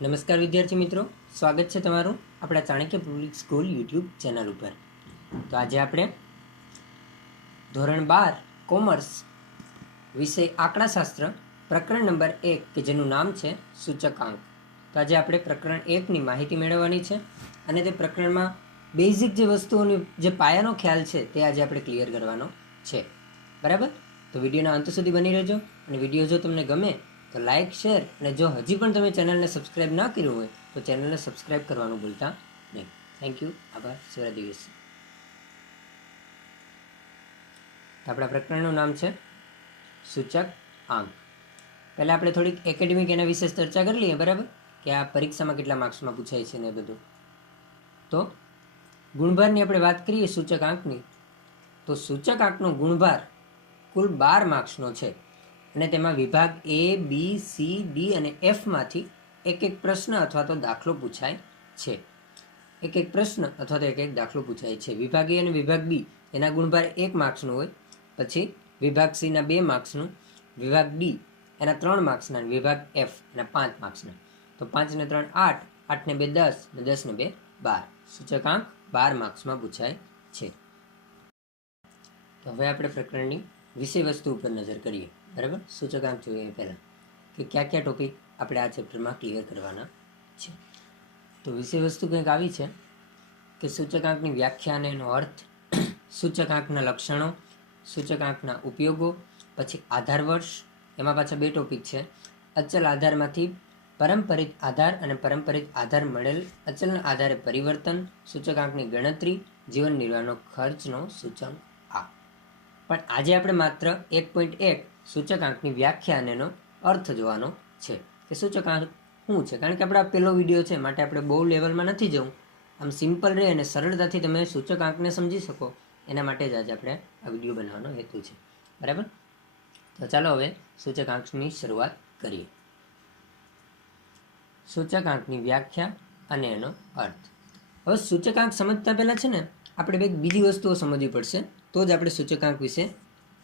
નમસ્કાર વિદ્યાર્થી મિત્રો, સ્વાગત છે તમારું આપણા Chanakya public school YouTube channel ઉપર। તો આજે આપણે ધોરણ 12 કોમર્સ વિષય આંકડાશાસ્ત્ર પ્રકરણ નંબર 1 કે જેનું નામ છે સૂચકાંક। તો આજે આપણે પ્રકરણ 1ની માહિતી મેળવવાની છે અને તે પ્રકરણમાં બેઝિક જે વસ્તુઓની જે પાયાનો ખ્યાલ છે તે આજે આપણે ક્લિયર કરવાનો છે, બરાબર? તો વિડીયોના અંત સુધી બની રહેજો અને વિડીયો જો તમને ગમે તો લાઇક, શેર અને જો હજી પણ તમે ચેનલને સબસ્ક્રાઈબ ના કર્યું હોય તો ચેનલને સબસ્ક્રાઈબ કરવાનું ભૂલતા નહીં। થેન્ક યુ, આભાર, શિવરા દિવસ। આપણા પ્રકરણનું નામ છે સૂચક આંક। પહેલાં આપણે થોડીક એકેડેમિક એના વિશે ચર્ચા કરી લઈએ, બરાબર? કે આ પરીક્ષામાં કેટલા માર્ક્સમાં પૂછાય છે ને બધું। તો ગુણભારની આપણે વાત કરીએ સૂચક આંકની, તો સૂચક આંકનો ગુણભાર કુલ 12 માર્ક્સનો છે અને તેમાં વિભાગ A, B, C, D અને Fમાંથી એક પ્રશ્ન અથવા તો દાખલો પૂછાય છે। એક પ્રશ્ન અથવા તો એક દાખલો પૂછાય છે। વિભાગ A અને વિભાગ B એના ગુણભાર 1 માર્ક્સનું હોય, પછી વિભાગ C ના 2 માર્ક્સનું, વિભાગ D એના 3 માર્ક્સના, વિભાગ F એના 5 માર્ક્સના। તો 5 ને 3 8, 8 ને 2 10 ને 10 ને 2 12। સૂચકાંક 12 માર્ક્સમાં પૂછાય છે। તો હવે આપણે પ્રકરણની વિષય વસ્તુ ઉપર નજર કરીએ, બરાબર? સૂચકાંક જોઈએ પહેલાં કે કયા કયા ટોપિક આપણે આ ચેપ્ટરમાં ક્લિયર કરવાના છે। તો વિષય વસ્તુ કંઈક આવી છે કે સૂચકાંકની વ્યાખ્યા અને એનો અર્થ, સૂચકાંકના લક્ષણો, સૂચકાંકના ઉપયોગો, પછી આધાર વર્ષ, એમાં પાછા 2 ટોપિક છે, અચલ આધારમાંથી પરંપરિત આધાર અને પરંપરિત આધાર મળેલ અચલના આધારે પરિવર્તન, સૂચકાંકની ગણતરી, જીવન નિર્વાહનો ખર્ચનો સૂચક આ। પણ આજે આપણે માત્ર 1.1 સૂચકાંકની વ્યાખ્યા અને એનો અર્થ જોવાનો છે કે સૂચકાંક શું છે, કારણ કે આપણે આ પહેલો વિડીયો છે માટે આપણે બહુ લેવલમાં નથી જવું, આમ સિમ્પલ રહે અને સરળતાથી તમે સૂચકાંકને સમજી શકો એના માટે જ આજે આપણે આ વિડીયો બનાવવાનો હેતુ છે, બરાબર? તો ચાલો હવે સૂચકાંકની શરૂઆત કરીએ। સૂચકાંકની વ્યાખ્યા અને એનો અર્થ। હવે સૂચકાંક સમજતા પહેલાં છે ને આપણે બીજી વસ્તુઓ સમજવી પડશે, તો જ આપણે સૂચકાંક વિશે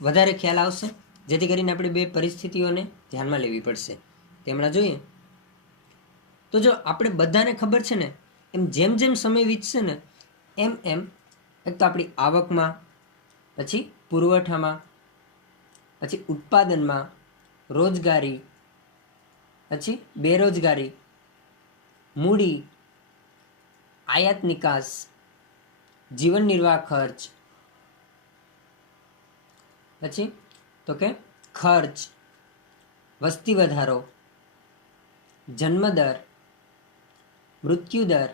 વધારે ખ્યાલ આવશે, જેથી કરીને આપણે 2 પરિસ્થિતિઓને ધ્યાનમાં લેવી પડશે। તેમના જોઈએ તો જો આપણે બધાને ખબર છે ને એમ જેમ જેમ સમય વીતશે ને એમ એમ એક તો આપણી આવકમાં, પછી પુરવઠામાં, પછી ઉત્પાદનમાં, રોજગારી, પછી બેરોજગારી, મૂડી, આયાત નિકાસ, જીવન નિર્વાહ ખર્ચ, પછી તો કે ખર્ચ, વસ્તી વધારો, જન્મદર, મૃત્યુદર,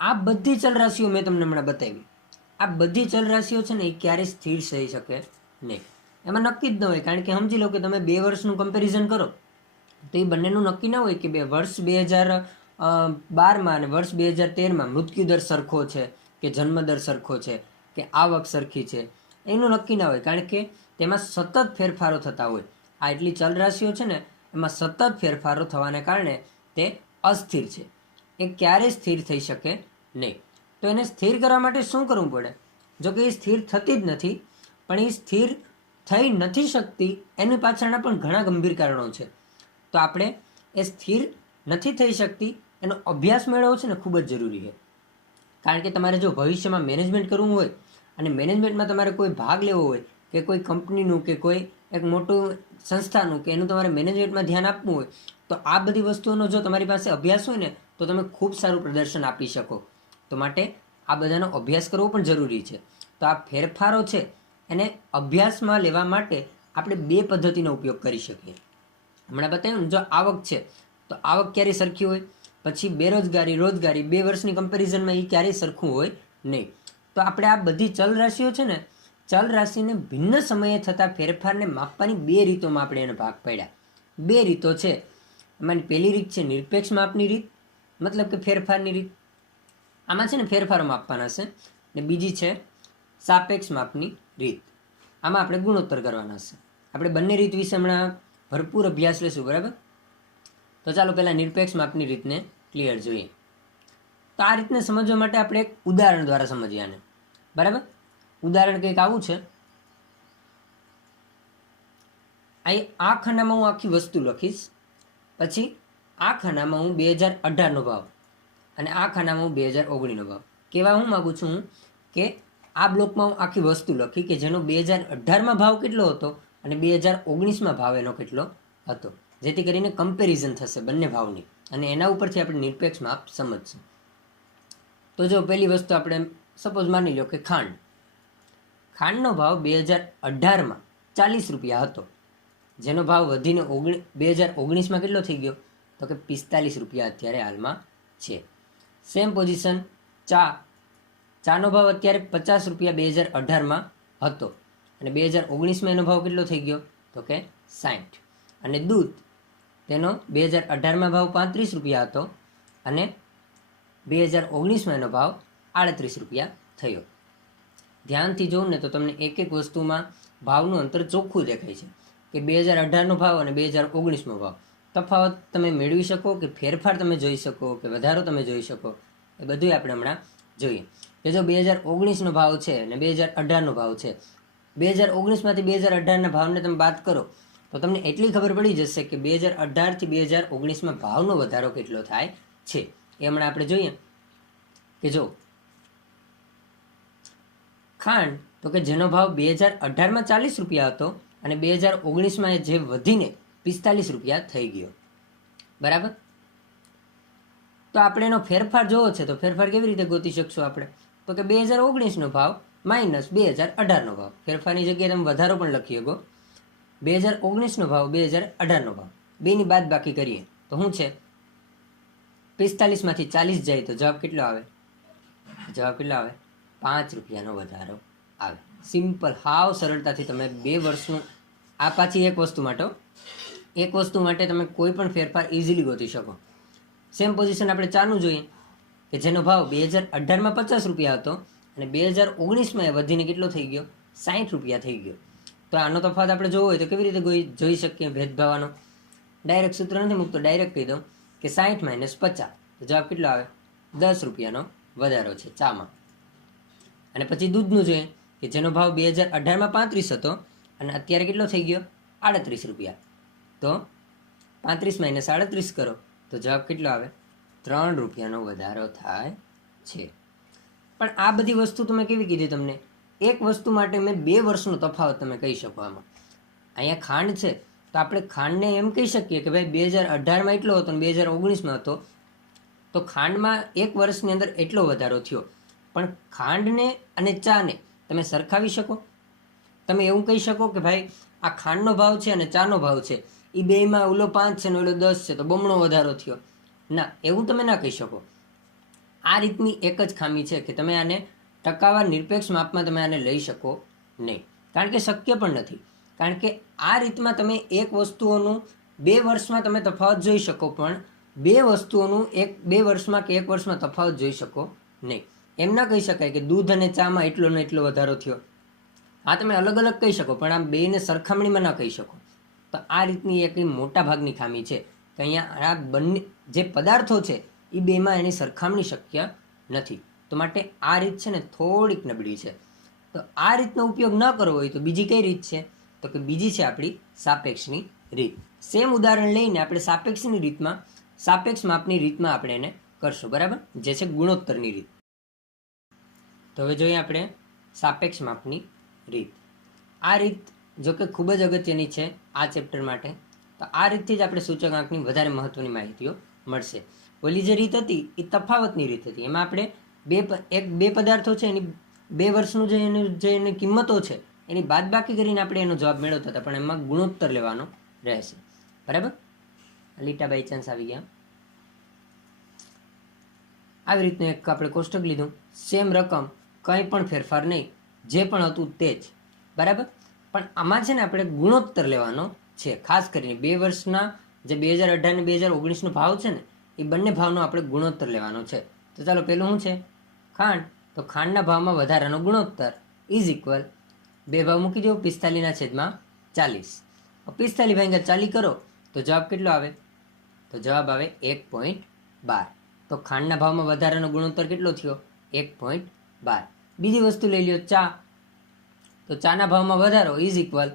આ બધી ચલ રાશિઓ મેં તમને હમણાં બતાવી। આ બધી ચલ રાશિઓ છે ને એ ક્યારેય સ્થિર થઈ શકે નહીં, એમાં નક્કી જ ન હોય। કારણ કે સમજી લો કે તમે 2 વર્ષનું કમ્પેરિઝન કરો તો એ બંનેનું નક્કી ના હોય કે વર્ષ 2012માં અને વર્ષ 2013માં મૃત્યુદર સરખો છે કે જન્મદર સરખો છે કે આવક સરખી છે, એનું નક્કી ના હોય, કારણ કે તેમાં સતત ફેરફારો થતા હોય। આ એટલી ચલ રાશિઓ છે ને એમાં સતત ફેરફારો થવાને કારણે તે અસ્થિર છે, એ ક્યારેય સ્થિર થઈ શકે નહીં। તો એને સ્થિર કરવા માટે શું કરવું પડે? જો કે એ સ્થિર થતી જ નથી, પણ એ સ્થિર થઈ નથી શકતી એની પાછળના પણ ઘણા ગંભીર કારણો છે। તો આપણે એ સ્થિર નથી થઈ શકતી એનો અભ્યાસ મેળવવો છે ને ખૂબ જ જરૂરી છે। કારણ કે તમારે જો ભવિષ્યમાં મેનેજમેન્ટ કરવું હોય અને મેનેજમેન્ટમાં તમારે કોઈ ભાગ લેવો હોય કે કોઈ કંપનીનું કે કોઈ એક મોટું સંસ્થાનું કે એનું તમારે મેનેજમેન્ટમાં ધ્યાન આપવું હોય તો આ બધી વસ્તુઓનો જો તમારી પાસે અભ્યાસ હોય ને તો તમે ખૂબ સારું પ્રદર્શન આપી શકો। તો માટે આ બધાનો અભ્યાસ કરવો પણ જરૂરી છે। તો આ ફેરફારો છે એને અભ્યાસમાં લેવા માટે આપણે 2 પદ્ધતિનો ઉપયોગ કરી શકીએ। હમણાં બતાવ્યું ને, જો આવક છે તો આવક ક્યારેય સરખી હોય, પછી બેરોજગારી, રોજગારી 2 વર્ષની કમ્પેરિઝનમાં એ ક્યારેય સરખું હોય નહીં। તો આપણે આ બધી ચલ રાશિઓ છે ને, ચલ રાશિને ભિન્ન સમયે થતા ફેરફારને માપવાની 2 રીતોમાં આપણે એને ભાગ પાડ્યા। 2 રીતો છે, એમાંની પહેલી રીત છે નિરપેક્ષ માપની રીત, મતલબ કે ફેરફારની રીત, આમાં છે ને ફેરફારો માપવાના છે, ને બીજી છે સાપેક્ષ માપની રીત, આમાં આપણે ગુણોત્તર કરવાના છે। આપણે બંને રીત વિશે હમણાં ભરપૂર અભ્યાસ લેશું, બરાબર? તો ચાલો પહેલાં નિરપેક્ષ માપની રીતને ક્લિયર જોઈએ। તો આ રીતને સમજવા માટે આપણે એક ઉદાહરણ દ્વારા સમજીએ આને, બરાબર? ઉદાહરણ કંઈક આવું છે, આ ખાનામાં હું આખી વસ્તુ લખીશ પછી આ ખાનામાં હું 2018નો ભાવ અને આ ખાનામાં હું 2019નો ભાવ કહેવા હું માગું છું કે આ બ્લોકમાં હું આખી વસ્તુ લખી કે જેનો 2018માં ભાવ કેટલો હતો અને 2019માં ભાવ એનો કેટલો હતો, જેથી કરીને કમ્પેરિઝન થશે બંને ભાવની અને એના ઉપરથી આપણે નિરપેક્ષ માપ સમજશું. તો જો પહેલી વસ્તુ આપણે સપોઝ માની લો કે ખાંડનો ભાવ 2018માં 40 રૂપિયા હતો, જેનો ભાવ વધીને 2019માં કેટલો થઈ ગયો તો કે 45 રૂપિયા અત્યારે હાલમાં છે. સેમ પોઝિશન ચાનો ભાવ અત્યારે 50 રૂપિયા 2018માં હતો અને 2019માં એનો ભાવ કેટલો થઈ ગયો તો કે 60. અને દૂધ તેનો 2018માં ભાવ 35 રૂપિયા હતો અને 2019માં એનો ભાવ 38 રૂપિયા થયો. ધ્યાનથી જોઉં ને તો તમને એક એક વસ્તુમાં ભાવનું અંતર ચોખ્ખું દેખાય છે કે 2018નો ભાવ અને 2019નો ભાવ તફાવત તમે મેળવી શકો કે ફેરફાર તમે જોઈ શકો કે વધારો તમે જોઈ શકો, એ બધું આપણે હમણાં જોઈએ. કે જો 2019નો ભાવ છે અને 2018નો ભાવ છે, 2019માંથી 2018ના ભાવને તમે બાદ કરો તો તમને એટલી ખબર પડી જશે કે 2018થી 2019માં ભાવનો વધારો કેટલો થાય છે. એ હમણાં આપણે જોઈએ કે જો ખાંડ તો કે જેનો ભાવ 2018માં 40 રૂપિયા હતો અને 2019માં જે વધીને 45 રૂપિયા થઈ ગયો, બરાબર. તો આપણે એનો ફેરફાર જોવો છે તો ફેરફાર કેવી રીતે ગોતી શકશું આપણે તો કે 2019નો ભાવ માઇનસ 2018નો ભાવ, ફેરફારની જગ્યાએ તમે વધારો પણ લખી શકો. 2019નો ભાવ 2018નો ભાવ બેની બાદ બાકી કરીએ તો શું છે 45માંથી 40 જાય તો જવાબ કેટલો આવે? જવાબ કેટલો આવે? 5 રૂપિયાનો વધારો આવે. સિમ્પલ, હાવ સરળતાથી તમે 2 વર્ષનું આ પાછી એક વસ્તુ માટે તમે કોઈ પણ ફેરફાર ઇઝીલી ગોતી શકો. સેમ પોઝિશન આપણે ચાનું જોઈએ કે જેનો ભાવ 2018માં 50 રૂપિયા હતો અને 2019માં એ વધીને કેટલો થઈ ગયો 60 રૂપિયા થઈ ગયો. તો આનો તફાવત આપણે જોવો હોય તો કેવી રીતે જોઈ શકીએ ભેદભાવનો? ડાયરેક્ટ સૂત્ર નથી મૂકતો, ડાયરેક્ટ કહી દઉં કે 60 - 50 તો જવાબ કેટલો આવે? 10 રૂપિયાનો વધારો છે ચામાં. અને પછી દૂધનું જોઈએ કે જેનો ભાવ 2018માં 35 હતો અને અત્યારે કેટલો થઈ ગયો 38 રૂપિયા. તો 35 - 38 કરો તો જવાબ કેટલો આવે? 3 રૂપિયાનો વધારો થાય છે. પણ આ બધી વસ્તુ તમે કેવી કીધી તમને? એક વસ્તુ માટે મેં 2 વર્ષનો તફાવત તમે કહી શકો. આમાં અહીંયા ખાંડ છે તો આપણે ખાંડને એમ કહી શકીએ કે ભાઈ 2018માં એટલો હતો અને 2019માં હતો, તો ખાંડમાં 1 વર્ષની અંદર એટલો વધારો થયો. પણ ખાંડને અને ચાને તમે સરખાવી શકો? તમે એવું કહી શકો કે ભાઈ આ ખાંડનો ભાવ છે અને ચાનો ભાવ છે, એ બેમાં ઓલો 5 છે ને ઓલો 10 છે તો બમણો વધારો થયો? ના, એવું તમે ના કહી શકો. આ રીતની એક જ ખામી છે કે તમે આને ટકાવાર નિરપેક્ષ માપમાં તમે આને લઈ શકો નહીં, કારણ કે શક્ય પણ નથી. કારણ કે આ રીતમાં તમે એક વસ્તુઓનું 2 વર્ષમાં તમે તફાવત જોઈ શકો પણ 2 વસ્તુઓનું 2 વર્ષમાં કે 1 વર્ષમાં તફાવત જોઈ શકો નહીં. એમ ના કહી શકાય કે દૂધ અને ચામાં એટલો ને એટલો વધારો થયો. આ તમે અલગ અલગ કહી શકો પણ આ બેને સરખામણીમાં ના કહી શકો. તો આ રીતની એક મોટા ભાગની ખામી છે કે અહીંયા આ બંને જે પદાર્થો છે એ બેમાં એની સરખામણી શક્ય નથી. તો માટે આ રીત છે ને થોડીક નબળી છે. તો આ રીતનો ઉપયોગ ન કરવો હોય તો બીજી કઈ રીત છે તો કે બીજી છે આપણી સાપેક્ષની રીત. સેમ ઉદાહરણ લઈને આપણે સાપેક્ષની રીતમાં સાપેક્ષ માપની રીતમાં આપણે એને કરશું, બરાબર, જે છે ગુણોત્તરની રીત. તો હવે જોઈએ આપણે સાપેક્ષ માપની રીત. આ રીત જો કે ખૂબ જ અગત્યની છે આ ચેપ્ટર માટે. તો આ રીતથી જ આપણે સૂચકાંકની વધારે મહત્વની માહિતીઓ મળશે. ઓલી જે રીત હતી એ તફાવતની રીત હતી. એમાં આપણે બે પદાર્થો છે એની 2 વર્ષનું જે એની કિંમતો છે એની બાદબાકી કરીને આપણે એનો જવાબ મેળવતા હતા, પણ એમાં ગુણોત્તર લેવાનો રહેશે, બરાબર. લીટા બાય ચાન્સ આવી ગયા. આવી રીતનું એક આપણે કોષ્ટક લીધું. સેમ રકમ, કંઈ પણ ફેરફાર નહીં, જે પણ હતું તે જ, બરાબર. પણ આમાં છે ને આપણે ગુણોત્તર લેવાનો છે. ખાસ કરીને 2 વર્ષના જે 2018 અને 2019નો ભાવ છે ને એ બંને ભાવનો આપણે ગુણોત્તર લેવાનો છે. તો ચાલો પેલું શું છે? ખાંડ. તો ખાંડના ભાવમાં વધારાનો ગુણોત્તર ઇઝ ઇક્વલ 2 ભાવ મૂકી દો 45/40. 45/40 કરો તો જવાબ કેટલો આવે? તો જવાબ આવે 1.12. તો ખાંડના ભાવમાં વધારાનો ગુણોત્તર કેટલો થયો? 1.12. બીજી વસ્તુ લઈ લ્યો ચા. તો ચાના ભાવમાં વધારો ઇઝ ઇક્વલ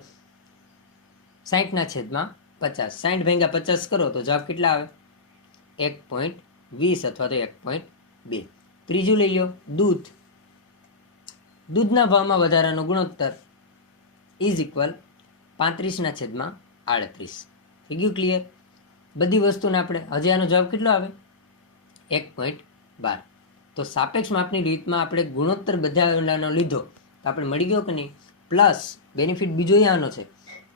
60/40. 50. 60 ભાગ્યા 50 કરો તો જવાબ કેટલા આવે? 1.20 અથવા તો 1.2. ત્રીજું લઈ લો, દૂધ. દૂધના ભાવમાં વધારાનો ગુણોત્તર ઇઝ ઇક્વલ 35/38. થઈ ગયું ક્લિયર? બધી વસ્તુને આપણે હજી આનો જવાબ કેટલો આવે? 1.12. તો સાપેક્ષ માપની રીતમાં આપણે ગુણોત્તર બધાનો લીધો તો આપણે મળી ગયો કે નહીં? પ્લસ બેનિફિટ બીજો આનો છે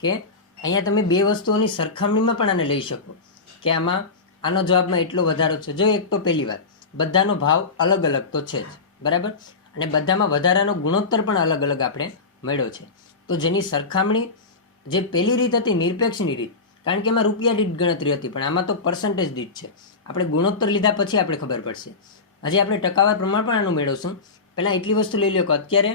કે અહીંયા તમે બે વસ્તુઓની સરખામણીમાં પણ આને લઈ શકો કે આમાં આનો જવાબમાં એટલો વધારો છે. જો એક તો પહેલી વાત બધાનો ભાવ અલગ અલગ તો છે જ, બરાબર, અને બધામાં વધારાનો ગુણોત્તર પણ અલગ અલગ આપણે મળ્યો છે. તો જેની સરખામણી જે પહેલી રીત હતી નિરપેક્ષની રીત, કારણ કે એમાં રૂપિયા દીઠ ગણતરી હતી, પણ આમાં તો પર્સન્ટેજ દીઠ છે. આપણે ગુણોત્તર લીધા પછી આપણે ખબર પડશે. હજી આપણે ટકાવાર પ્રમાણ પણ આનું મેળવશું. પહેલાં એટલી વસ્તુ લઈ લો કે અત્યારે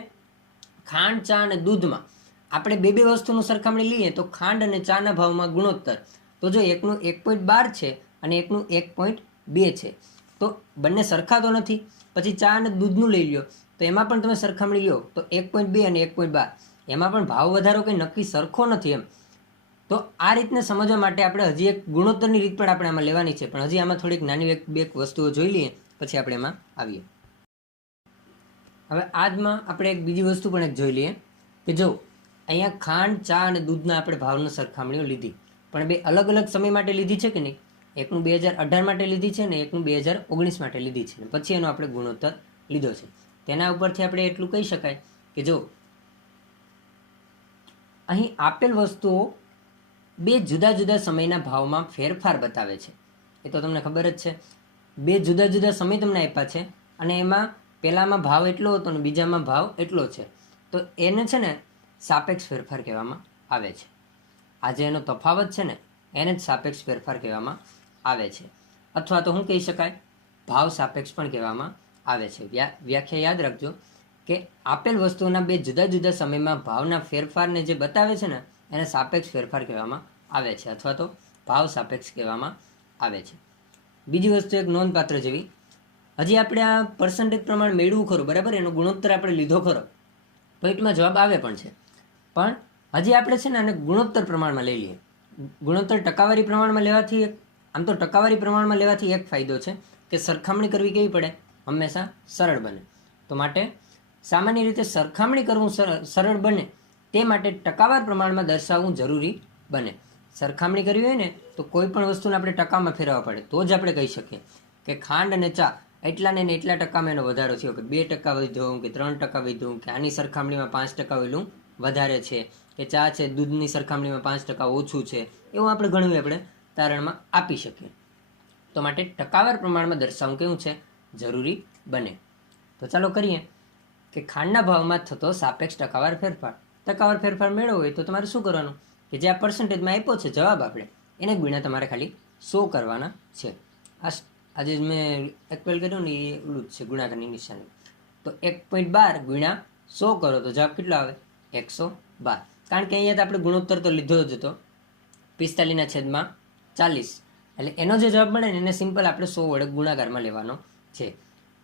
ખાંડ, ચા અને દૂધમાં આપણે બે વસ્તુનું સરખામણી લઈએ તો ખાંડ અને ચાના ભાવમાં ગુણોત્તર તો જો એકનું 1.12 છે અને એકનું 1.2 છે, તો બંને સરખા તો નથી. પછી ચા અને દૂધનું લઈ લો તો એમાં પણ તમે સરખામણી લો તો 1.2 અને 1.12, એમાં પણ ભાવ વધારો કંઈ નક્કી સરખો નથી એમ. તો આ રીતને સમજવા માટે આપણે હજી એક ગુણોત્તરની રીત પણ આપણે આમાં લેવાની છે, પણ હજી આમાં થોડીક નાની બે વસ્તુઓ જોઈ લઈએ પછી આપણે એમાં આવીએ. હવે આજમાં આપણે એક બીજી વસ્તુ પણ એક જોઈ લઈએ કે જો અહીંયા ખાંડ, ચા અને દૂધના આપણે ભાવની સરખામણીઓ લીધી, પણ બે અલગ અલગ સમય માટે લીધી છે કે નહીં? એકનું 2018 માટે લીધી છે ને એકનું 2019 માટે લીધી છે, પછી એનો આપણે ગુણોત્તર લીધો છે. તેના ઉપરથી આપણે એટલું કહી શકાય કે જો અહીં આપેલ વસ્તુઓ બે જુદા જુદા સમયના ભાવમાં ફેરફાર બતાવે છે. એ તો તમને ખબર જ છે. બે જુદા જુદા સમય તમને આપ્યા છે અને એમાં પહેલામાં ભાવ એટલો હતો અને બીજામાં ભાવ એટલો છે, તો એને છે ને સાપેક્ષ ફેરફાર કહેવામાં આવે છે. આ જે એનો તફાવત છે ને એને જ સાપેક્ષ ફેરફાર કહેવામાં આવે છે, અથવા તો શું કહી શકાય? ભાવ સાપેક્ષ પણ કહેવામાં આવે છે. વ્યાખ્યા યાદ રાખજો કે આપેલ વસ્તુઓના બે જુદા જુદા સમયમાં ભાવના ફેરફારને જે બતાવે છે ને એને સાપેક્ષ ફેરફાર કહેવામાં આવે છે, અથવા તો ભાવ સાપેક્ષ કહેવામાં આવે છે. બીજી વસ્તુ એક નોંધપાત્ર જેવી, હજી આપણે આ પર્સન્ટેજ પ્રમાણ મેળવું ખરું, બરાબર, એનો ગુણોત્તર આપણે લીધો ખરો, પોઈન્ટમાં જવાબ આવે પણ છે, પણ હજી આપણે છે ને આને ગુણોત્તર પ્રમાણમાં લઈ લઈએ. ગુણોત્તર ટકાવારી પ્રમાણમાં લેવાથી આમ તો ટકાવારી પ્રમાણમાં લેવાથી એક ફાયદો છે કે સરખામણી કરવી કેવી પડે? હંમેશા સરળ બને. તો માટે સામાન્ય રીતે સરખામણી કરવું સરળ બને તે માટે ટકાવાર પ્રમાણમાં દર્શાવવું જરૂરી બને. સરખામણી કરવી હોય ને તો કોઈ પણ વસ્તુને આપણે ટકામાં ફેરવવા પડે તો જ આપણે કહી શકીએ કે ખાંડ અને ચા એટલા ને એટલા ટકામાં એનો વધારો થયો, કે 2% વધ્યો કે 3% વધ્યું, કે આની સરખામણીમાં 5% વેલું વધારે છે, કે ચા છે દૂધની સરખામણીમાં 5% ઓછું છે, એવું આપણે ઘણું આપણે તારણમાં આપી શકીએ. તો માટે ટકાવાર પ્રમાણમાં દર્શાવવું કેવું છે? જરૂરી બને. તો ચાલો કરીએ કે ખાંડના ભાવમાં થતો સાપેક્ષ ટકાવાર ફેરફાર. ટકાવાર ફેરફાર મેળવવો હોય તો તમારે શું કરવાનું કે જે આ પર્સન્ટેજમાં આપ્યો છે જવાબ આપણે એને ગુણ્યા તમારે ખાલી 100 કરવાના છે. આજે મેં એક્વેલ કર્યું ને એ ઓલું જ છે ગુણાકારની નિશાની. તો 1.12 ગુણ્યા 100 કરો તો જવાબ કેટલો આવે? 112. કારણ કે અહીંયા તો આપણે ગુણોત્તર તો લીધો જ હતો 45/40, એટલે એનો જે જવાબ મળે ને એને સિમ્પલ આપણે 100 વડે ગુણાકારમાં લેવાનો છે.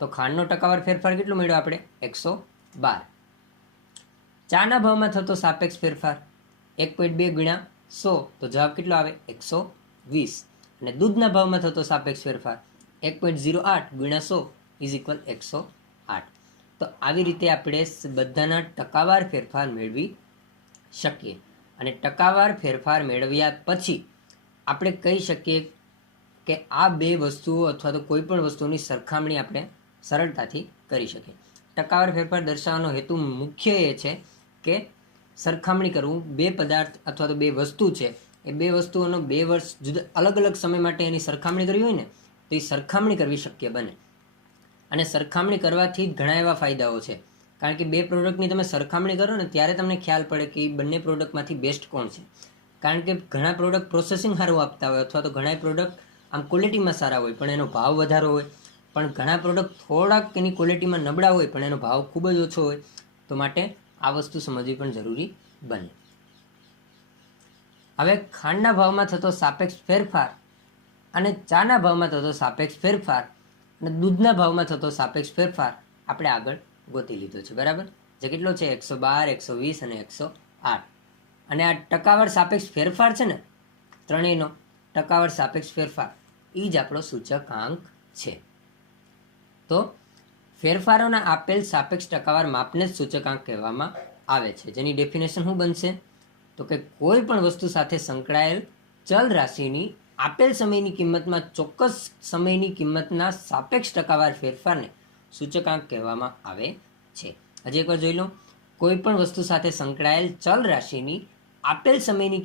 તો ખાંડનો ટકાવાર ફેરફાર કેટલો મળ્યો આપણે? 112. ચાના ભાવમાં થતો સાપેક્ષ ફેરફાર 1.2 ગુણ્યા 100 તો જવાબ કેટલો આવે? 120. અને દૂધના ભાવમાં થતો સાપેક્ષ ફેરફાર 1.08 ગુણ્યા 100 ઇઝ ઇક્વલ 108. તો આવી રીતે આપણે બધાના ટકાવાર ફેરફાર મેળવી શકીએ. અને ટકાવાર ફેરફાર મેળવ્યા પછી આપણે કહી શકીએ કે આ બે વસ્તુઓ અથવા તો કોઈ પણ વસ્તુની સરખામણી આપણે સરળતાથી કરી શકીએ. ટકાવાર ફેરફાર દર્શાવવાનો હેતુ મુખ્ય એ છે કે સરખામણી કરવું. બે પદાર્થ અથવા તો બે વસ્તુ છે એ બે વસ્તુઓનો 2 વર્ષ જુદા અલગ અલગ સમય માટે એની સરખામણી કરવી હોય ને તો એ સરખામણી કરવી શક્ય બને. અને સરખામણી કરવાથી ઘણા એવા ફાયદાઓ છે, કારણ કે બે પ્રોડક્ટની તમે સરખામણી કરો ને ત્યારે તમને ખ્યાલ પડે કે એ બંને પ્રોડક્ટમાંથી બેસ્ટ કોણ છે. કારણ કે ઘણા પ્રોડક્ટ પ્રોસેસિંગ સારું આપતા હોય અથવા તો ઘણા પ્રોડક્ટ આમ ક્વોલિટીમાં સારા હોય પણ એનો ભાવ વધારો હોય, પણ ઘણા પ્રોડક્ટ થોડાક એની ક્વોલિટીમાં નબળા હોય પણ એનો ભાવ ખૂબ જ ઓછો હોય. તો માટે આ વસ્તુ સમજવી પણ જરૂરી બને. હવે ખાંડના ભાવમાં થતો સાપેક્ષ ફેરફાર અને ચાના ભાવમાં થતો સાપેક્ષ ફેરફાર અને દૂધના ભાવમાં થતો સાપેક્ષ ફેરફાર આપણે આગળ ગોતી લીધો છે, બરાબર, જે કેટલો છે? 112, 120 અને 108. અને આ ટકાવાર સાપેક્ષ ફેરફાર છે ને ત્રણેયનો ટકાવાર સાપેક્ષ ફેરફાર એ જ આપણો સૂચકાંક છે. તો ફેરફારોના આપેલ સાપેક્ષ ટકાવાર માપને જ સૂચકાંક કહેવામાં આવે છે, જેની ડેફિનેશન શું બનશે? તો કે કોઈ પણ વસ્તુ સાથે સંકળાયેલ ચલ રાશિની આપેલ સમયની કિંમતમાં ચોક્કસ સમયની કિંમતના સાપેક્ષ ટકાવાર ફેરફારને સૂચકાંક કહેવામાં આવે છે. હજી એકવાર જોઈ લો. કોઈ પણ વસ્તુ સાથે સંકળાયેલ ચલ રાશિની આપેલ સમયની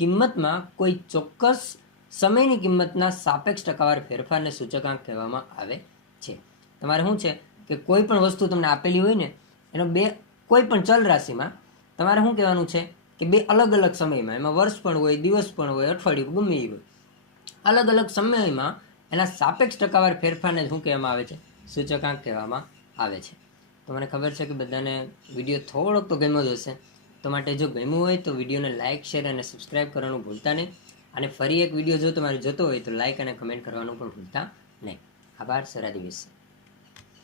કિંમતમાં કોઈ ચોક્કસ સમયની કિંમતના સાપેક્ષ ટકાવાર ફેરફારને સૂચકાંક કહેવામાં આવે છે. તમારે શું છે કે કોઈ પણ વસ્તુ તમને આપેલી હોય ને, એનો કોઈ પણ ચલ રાશિમાં તમારે શું કહેવાનું છે કે બે અલગ અલગ સમયમાં, એમાં વર્ષ પણ હોય, દિવસ પણ હોય, અઠવાડિયું ગમે એ હોય, અલગ અલગ સમયમાં એના સાપેક્ષ ટકાવાર ફેરફારને શું કહેવામાં આવે છે? સૂચકાંક કહેવામાં આવે છે. તો મને ખબર છે કે બધાને વિડીયો થોડોક તો ગમ્યો જ હશે. તો માટે જો ગમ્યું હોય તો વિડીયોને લાઇક, શેર અને સબસ્ક્રાઈબ કરવાનું ભૂલતા નહીં. અને ફરી એક વિડીયો જો તમારે જોતો હોય તો લાઇક અને કમેન્ટ કરવાનું પણ ભૂલતા નહીં. આભાર. સરા દિવસ.